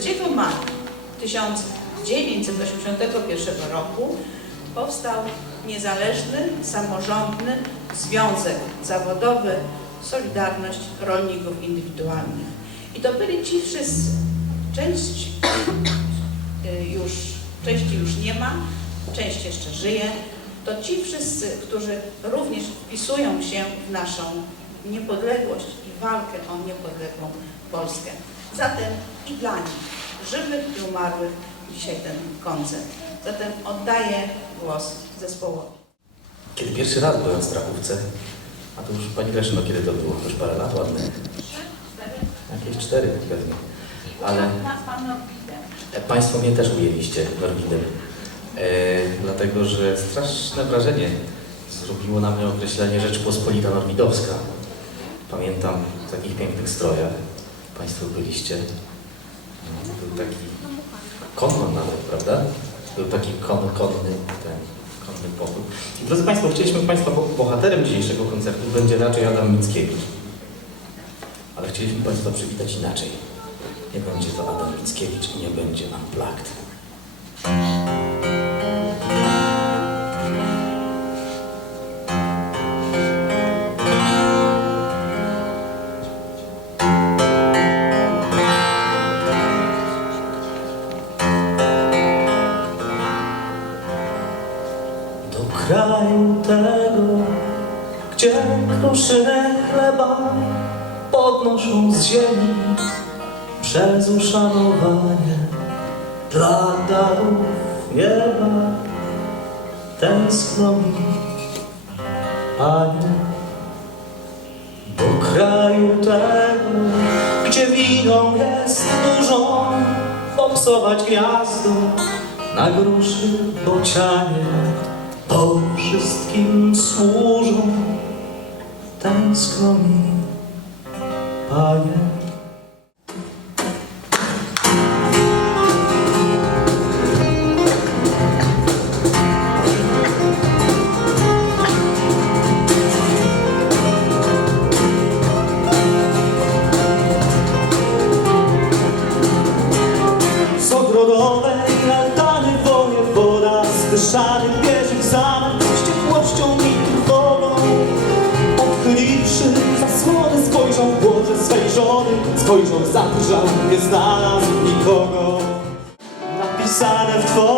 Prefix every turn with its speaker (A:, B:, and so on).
A: 3 maja 1981 roku powstał niezależny, samorządny Związek Zawodowy Solidarność Rolników Indywidualnych. I to byli ci wszyscy. Część y, już, części już nie ma, część jeszcze żyje. To ci wszyscy, którzy również wpisują się w naszą niepodległość i walkę o niepodległą Polskę. Zatem i dla nich, żywych i umarłych, dzisiaj ten koncert. Zatem oddaję głos zespołowi.
B: Kiedy pierwszy raz byłem w Strachówce, a to już Pani Leszno, kiedy to było? Już parę lat ładnych. Jakieś cztery pewnie. Ale e, Państwo mnie też ujęliście Norwidem. E, dlatego, że straszne wrażenie zrobiło na mnie określenie Rzeczpospolita Norwidowska. Pamiętam w takich pięknych strojach. Państwo byliście. No, Był taki konwent nawet, prawda? Był taki kon, konny, ten, konny. I drodzy Państwo, chcieliśmy Państwa, bo bohaterem dzisiejszego koncertu będzie raczej Adam Mickiewicz. Ale chcieliśmy Państwa przywitać inaczej. Nie będzie to Adam Mickiewicz i nie będzie Unplugged.
C: Kraju tego, gdzie kruszyny chleba podnoszą z ziemi przez uszanowanie dla darów nieba tęskno mi, Panie. Do kraju tego, gdzie winą jest dużo, popsować gniazdo na gruszy bocianie to wszystkim służą. Tęskno mi. Z ogrodowej altany wojewoda Zdyszany bieżych zamek z ciepłością i trwogą Odchyliwszy zasłony spojrzał w łoże swej żony Spojrzał, zadrżał, nie znalazł nikogo. Napisane w twoim